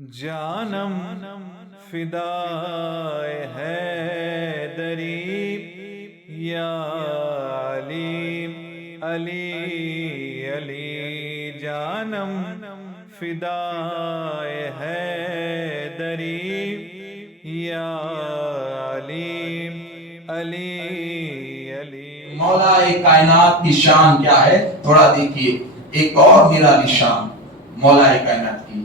جانم فدائے حیدری یا علیم علی علی جانم فدائے حیدری یا علیم علی علی۔ مولا کائنات کی شان کیا ہے تھوڑا دیکھیے، ایک اور نرالی شان مولا کائنات کی۔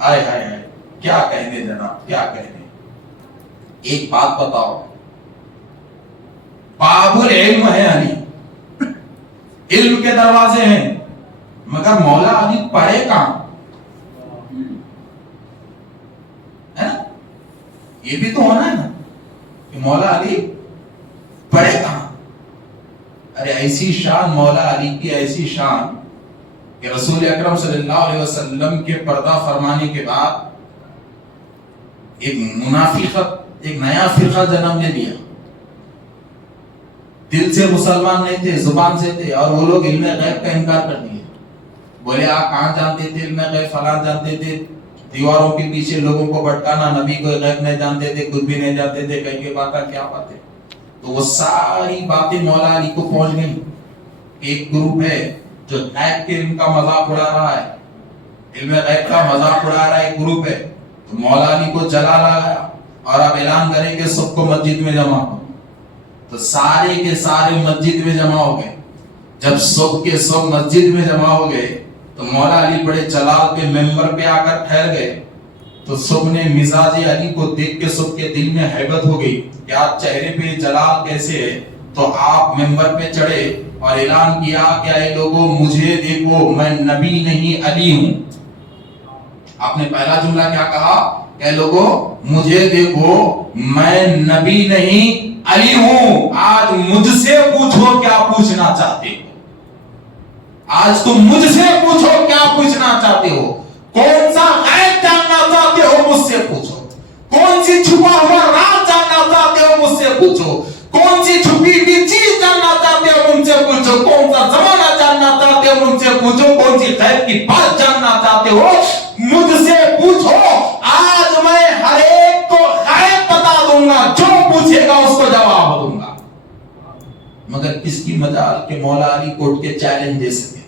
آئے آئے آئے کیا کہنے جناب، کیا کہنے۔ ایک بات بتاؤ، باب العلم ہے علی، علم کے دروازے ہیں، مگر مولا علی پڑھے کہاں ہے نا؟ یہ بھی تو ہونا ہے نا کہ مولا علی پڑھے کہاں۔ ارے ایسی شان مولا علی کی، ایسی شان کہ رسول اکرم صلی اللہ علیہ وسلم کے پردہ فرمانے کے بعد ایک منافقت، ایک نیا فرقہ جنم لے لیا۔ دل سے مسلمان نہیں تھے، زبان سے تھے، اور وہ لوگ علم غیب کا انکار کر دیے۔ بولے آپ کہاں جانتے تھے علم غیب؟ فلاں جانتے تھے، دیواروں کے پیچھے لوگوں کو بھٹکانا، نبی کو غیب نہیں جانتے تھے، کچھ بھی نہیں جانتے تھے، کہیں کے بات کیا بات ہے۔ تو وہ ساری باتیں مولا علی کو پہنچ گئی۔ ایک گروپ ہے جو غیب کے علم کا مذاق اڑا رہا ہے، علم غیب کا مذاق اڑا رہا ہے، ایک گروپ ہے۔ تو مولا علی کو جلا لگایا اور اب اعلان کریں کہ سب کو مسجد میں جمع ہو۔ تو سارے کے سارے مسجد میں جمع ہو گئے۔ جب سب کے سب مسجد میں جمع ہو گئے تو مولا علی بڑے جلال پہ ممبر پہ آ کر ٹھہر گئے۔ تو سب نے مزاج علی کو دیکھ کے سب کے دل میں ہیبت ہو گئی کہ آج چہرے پہ جلال کیسے ہے۔ تو آپ ممبر پہ چڑھے اور اعلان کیا کہ اے لوگوں مجھے دیکھو، میں نبی نہیں علی ہوں۔ آپ نے پہلا جملہ کیا کہا کہ اے لوگوں مجھے دیکھو، میں نبی نہیں علی ہوں۔ آج مجھ سے پوچھو کیا پوچھنا چاہتے ہو، آج تم مجھ سے پوچھو کیا پوچھنا چاہتے ہو۔ کون سا غیب جاننا چاہتے ہو مجھ سے پوچھو، کون سی چھپا ہوا راز جاننا چاہتے ہو مجھ سے پوچھو، کون سی چھپی ہوئی چیز جاننا چاہتے ہو مجھ سے پوچھو، کون سا زمانہ جاننا چاہتے ہو مجھ سے پوچھو، کون سی غیب کی بات جاننا چاہتے ہو مجھ سے پوچھو۔ آج میں ہر ایک کو غیب بتا دوں گا، جو پوچھے گا اس کو جواب دوں گا۔ مگر کس کی مجال کہ مولا علی کو اٹھ کے چیلنج دے سکے،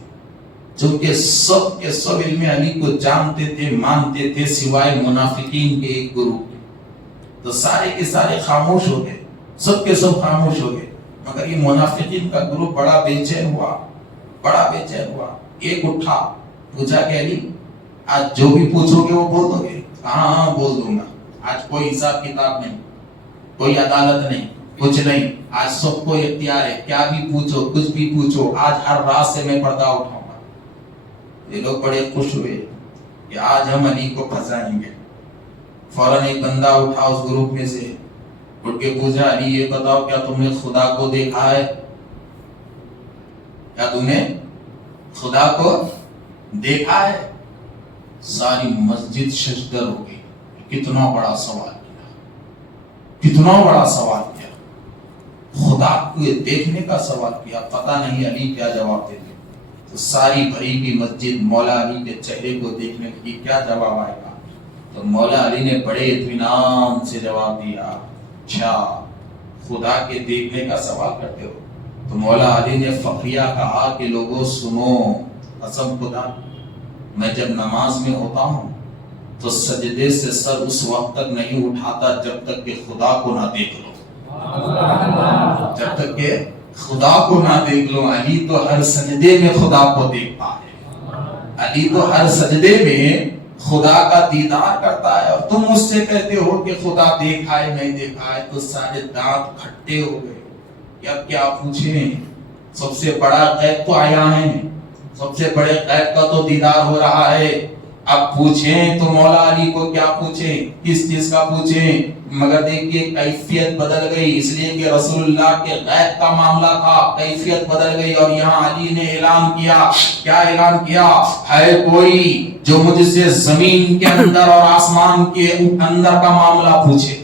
چونکہ سب کے سب علم علی کو جانتے تھے، مانتے تھے، سوائے منافقین کے ایک گروپ کے۔ تو سارے کے سارے خاموش ہو گئے، سب کے سب خاموش ہو گئے، مگر یہ منافقین کا گروپ بڑا بے چین ہوا، بڑا بے چین ہوا۔ ایک اٹھا، پوچھا کہ علی آج جو بھی پوچھو گے وہ بول دو گے؟ ہاں ہاں بول دوں گا، آج کوئی حساب کتاب نہیں، کوئی عدالت نہیں، کچھ نہیں، آج سب کو اختیار ہے، کیا بھی پوچھو، کچھ بھی پوچھو، آج ہر رات سے میں پردہ اٹھاؤں گا۔ یہ لوگ بڑے خوش ہوئے کہ آج ہم علی کو پھنسائیں گے۔ فوراً ایک بندہ اٹھا اس گروپ میں سے، اٹھ کے پوچھا علی یہ بتاؤ کیا تم نے خدا کو دیکھا ہے؟ کیا تم نے خدا کو دیکھا ہے؟ ساری مسجد ششدر ہو گئی۔ کتنا بڑا سوال کیا، کتنا بڑا سوال کیا، خدا کو دیکھنے کا سوال کیا، پتہ نہیں علی کیا جواب دیتے۔ تو ساری بھری کی مسجد مولا علی کے چہرے کو دیکھنے کی کیا جواب آئے گا۔ تو مولا علی نے بڑے اطمینان سے جواب دیا، اچھا خدا کے دیکھنے کا سوال کرتے ہو؟ تو مولا علی نے فخریہ کہا کہ لوگوں سنو، قسم خدا میں جب نماز میں ہوتا ہوں تو سجدے سے سر اس وقت تک نہیں اٹھاتا جب تک کہ خدا کو نہ دیکھ لو، جب تک کہ خدا کو نہ دیکھ لو۔ علی تو ہر سجدے میں خدا کو دیکھتا ہے، علی تو ہر سجدے میں خدا کا دیدار کرتا ہے، اور تم مجھ سے کہتے ہو کہ خدا دیکھا ہے نہیں دیکھا ہے۔ تو سارے دانت کھٹے ہو گئے کہ اب کیا پوچھیں، سب سے بڑا غیب تو آیا ہے، سب سے بڑے غیب کا تو دیدار ہو رہا ہے، اب پوچھیں تو مولا علی کو کیا پوچھیں، کس چیز کا پوچھیں۔ مگر دیکھیے کیفیت بدل گئی، اس لیے کہ رسول اللہ کے غیب کا معاملہ تھا، کیفیت بدل گئی۔ اور یہاں علی نے اعلان کیا، کیا اعلان کیا؟ ہے کوئی جو مجھ سے زمین کے اندر اور آسمان کے اندر کا معاملہ پوچھے؟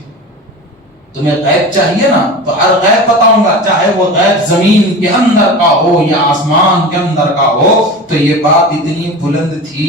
تمہیں غیب چاہیے نا، تو ہر غیب بتاؤں گا، چاہے وہ غیب زمین کے اندر کا ہو یا آسمان کے اندر کا ہو۔ تو یہ بات اتنی بلند تھی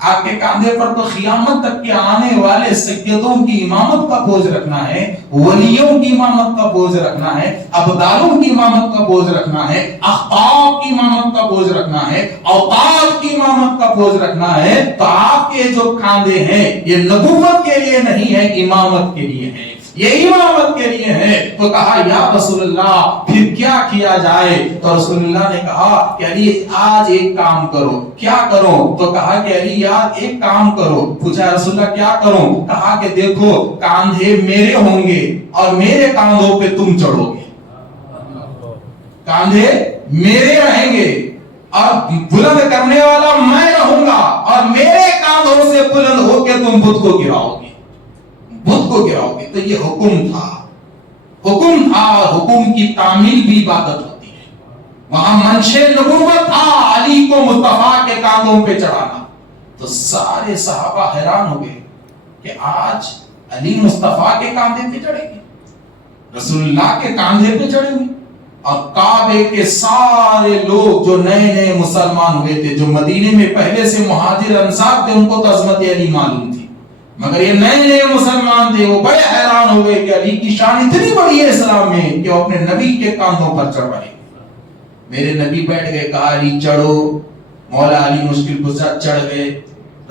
آپ کے کاندھے پر تو قیامت تک کے آنے والے سیدوں کی امامت کا بوجھ رکھنا ہے، ولیوں کی امامت کا بوجھ رکھنا ہے، ابدالوں کی امامت کا بوجھ رکھنا ہے، اخطاب کی امامت کا بوجھ رکھنا ہے، اوتاد کی امامت کا بوجھ رکھنا ہے۔ تو آپ کے جو کاندھے ہیں یہ نبوت کے لیے نہیں ہے، امامت کے لیے ہے، یہ امامت کے لیے ہے۔ تو کہا یا رسول اللہ پھر کیا کیا جائے؟ تو رسول اللہ نے کہا کہ علی آج ایک کام کرو۔ کیا کرو؟ تو کہا کہ علی یار ایک کام کرو۔ پوچھا رسول اللہ کیا کروں؟ کہا کہ دیکھو کاندھے میرے ہوں گے اور میرے کاندھوں پہ تم چڑھو گے، کاندھے میرے رہیں گے اور بلند کرنے والا میں رہوں گا، اور میرے کاندھوں سے بلند ہو کے تم بدھ کو گراؤ گے، بدھ کو گراؤ گے۔ تو یہ حکم تھا، حکم تھا، اور حکم کی تعمیل بھی عبادت ہوتی ہے۔ وہاں منشے نبوت تھا علی کو مصطفیٰ کے کاندھوں پہ چڑھانا۔ تو سارے صحابہ حیران ہو گئے کہ آج علی مصطفیٰ کے کاندھے پہ چڑھیں گے، رسول اللہ کے کاندھے پہ چڑھیں گے۔ اور کعبے کے سارے لوگ جو نئے نئے مسلمان ہوئے تھے، جو مدینے میں پہلے سے مہاجر انصار تھے، ان کو تو عظمت علی معلوم تھی، مگر یہ نئے نئے مسلمان تھے، وہ بڑے حیران ہو گئے کہ علی کی شان اتنی بڑی ہے اسلام میں کہ وہ اپنے نبی کے کاندھوں پر چڑھ رہے۔ میرے نبی بیٹھ گئے، کہا علی چڑھو۔ مولا علی مشکل کشا چڑھ گئے۔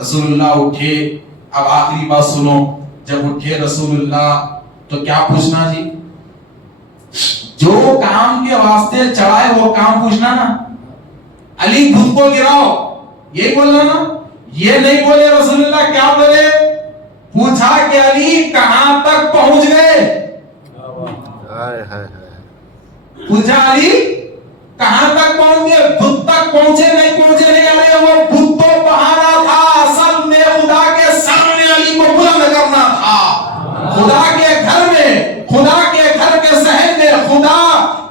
رسول اللہ اٹھے۔ اب آخری بات سنو، جب اٹھے رسول اللہ تو کیا پوچھنا جی؟ جو کام کے واسطے چڑھائے وہ کام پوچھنا نا، علی بدھ کو گراؤ یہ بولنا نا، یہ نہیں بولے رسول اللہ، کیا بولے؟ پوچھا کہ علی کہاں تک پہنچ گئے؟ پوچھا علی کہاں تک پہنچ گئے؟ بدھ تک پہنچے نہیں پہنچے نہیں، ارے وہ بدھ تو بہانا تھا، اصل میں خدا کے سامنے علی کو بلند کرنا تھا۔ خدا کے گھر میں، خدا کے گھر کے صحن میں، خدا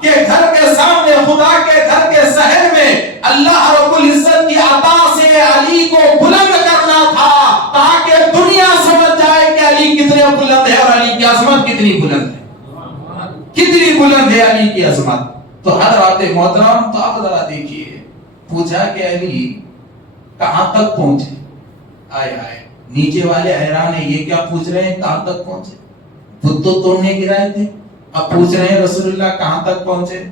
کے گھر کے سامنے، خدا کے گھر کے صحن میں اللہ رب العزت کی عطا سے علی کو بلند کرنا تھا، تاکہ دنیا سمجھ جائے کہ علی کتنے بلند ہے اور علی کی عظمت کتنی بلند ہے، کتنی بلند ہے علی کی عظمت۔ تو حضرات محترم، تو آپ ذرا دیکھیے، پوچھا کہ علی کہاں تک پہنچے؟ آئے آئے نیچے والے حیران ہیں، یہ کیا پوچھ رہے ہیں کہاں تک پہنچے؟ خود تو توڑنے گرائے تھے، اب پوچھ رہے ہیں رسول اللہ کہاں تک پہنچے؟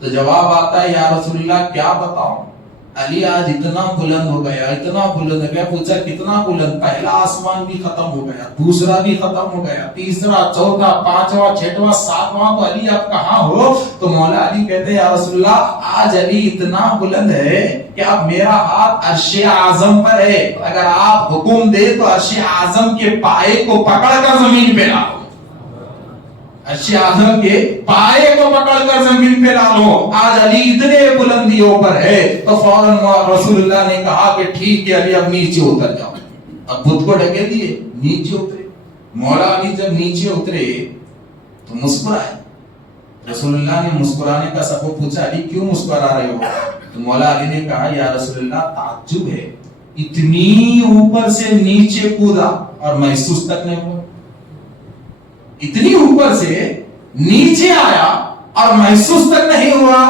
تو جواب آتا ہے یا رسول اللہ کیا بتاؤں، علی آج اتنا بلند ہو گیا، اتنا بلند ہو گیا۔ پوچھا کتنا بلند؟ پہلا آسمان بھی ختم ہو گیا، دوسرا بھی ختم ہو گیا، تیسرا، چوتھا، پانچواں، چھٹواں، ساتواں، تو علی آپ کہاں ہو؟ تو مولا علی کہتے ہیں یا رسول اللہ آج علی اتنا بلند ہے کہ اب میرا ہاتھ عرش اعظم پر ہے، اگر آپ حکم دے تو عرش اعظم کے پائے کو پکڑ کر زمین پہ لاؤ، عرش اعظم کے پائے کو پکڑ کر زمین پہ ڈالو، آج علی اتنے بلندیوں پر ہے۔ تو فوراً رسول اللہ نے کہا کہ ٹھیک ہے علی اب نیچے اتر جاؤ۔ اب بدھ کو ڈھکے دیے، نیچے اترے۔ مولا علی جب نیچے اترے تو مسکرائے۔ رسول اللہ نے مسکرانے کا سبب پوچھا، علی کیوں مسکرا رہے ہو؟ تو مولا علی نے کہا یا رسول اللہ تعجب ہے، اتنی اوپر سے نیچے کودا اور محسوس تک نہیں ہوا، اتنی اوپر سے نیچے آیا اور محسوس تک نہیں ہوا۔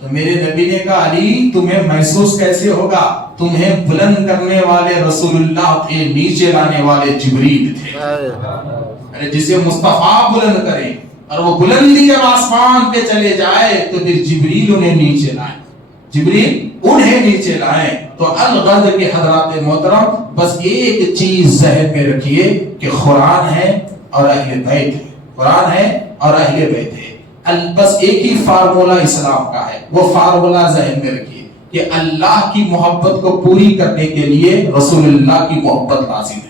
تو میرے نبی نے کہا علی تمہیں محسوس کیسے ہوگا؟ تمہیں بلند کرنے والے رسول اللہ تھے، نیچے لانے والے جبریل تھے۔ ارے جسے مصطفیٰ بلند کرے اور وہ بلندی جب آسمان پہ چلے جائے تو پھر جبریل انہیں نیچے لائے، جبریل انہیں نیچے لائے۔ تو الغرض کے حضرات محترم بس ایک چیز ذہن میں رکھیے کہ قرآن ہے اور اہل بیت ہے، قرآن ہے اور اہل بیت ہے۔ بس ایک ہی فارمولہ اسلام کا ہے، وہ فارمولہ ذہن میں رکھیے کہ اللہ کی محبت کو پوری کرنے کے لیے رسول اللہ کی محبت لازم ہے۔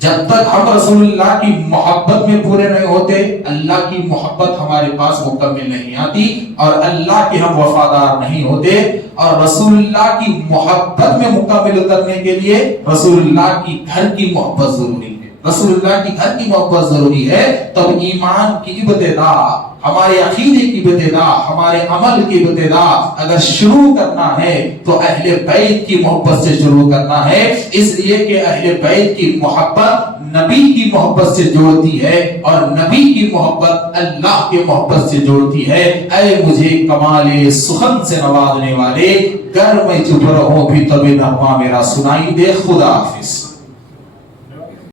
جب تک ہم رسول اللہ کی محبت میں پورے نہیں ہوتے، اللہ کی محبت ہمارے پاس مکمل نہیں آتی اور اللہ کے ہم وفادار نہیں ہوتے۔ اور رسول اللہ کی محبت میں مکمل اترنے کے لیے رسول اللہ کی گھر کی محبت ضروری ہے۔ رسول اللہ کی گھر کی محبت ضروری ہے، تب ایمان کی ابتدا، ہمارے عقیدے کی ابتدا، ہمارے عمل کی ابتدا اگر شروع کرنا ہے تو اہل بیت کی محبت سے شروع کرنا ہے، اس لیے کہ اہل بیت کی محبت نبی کی محبت سے جوڑتی ہے اور نبی کی محبت اللہ کے محبت سے جوڑتی ہے۔ اے مجھے کمال سخن سے نوازنے والے، گر میں چپ رہوں بھی تب نغمہ میرا سنائی دے۔ خدا حافظ۔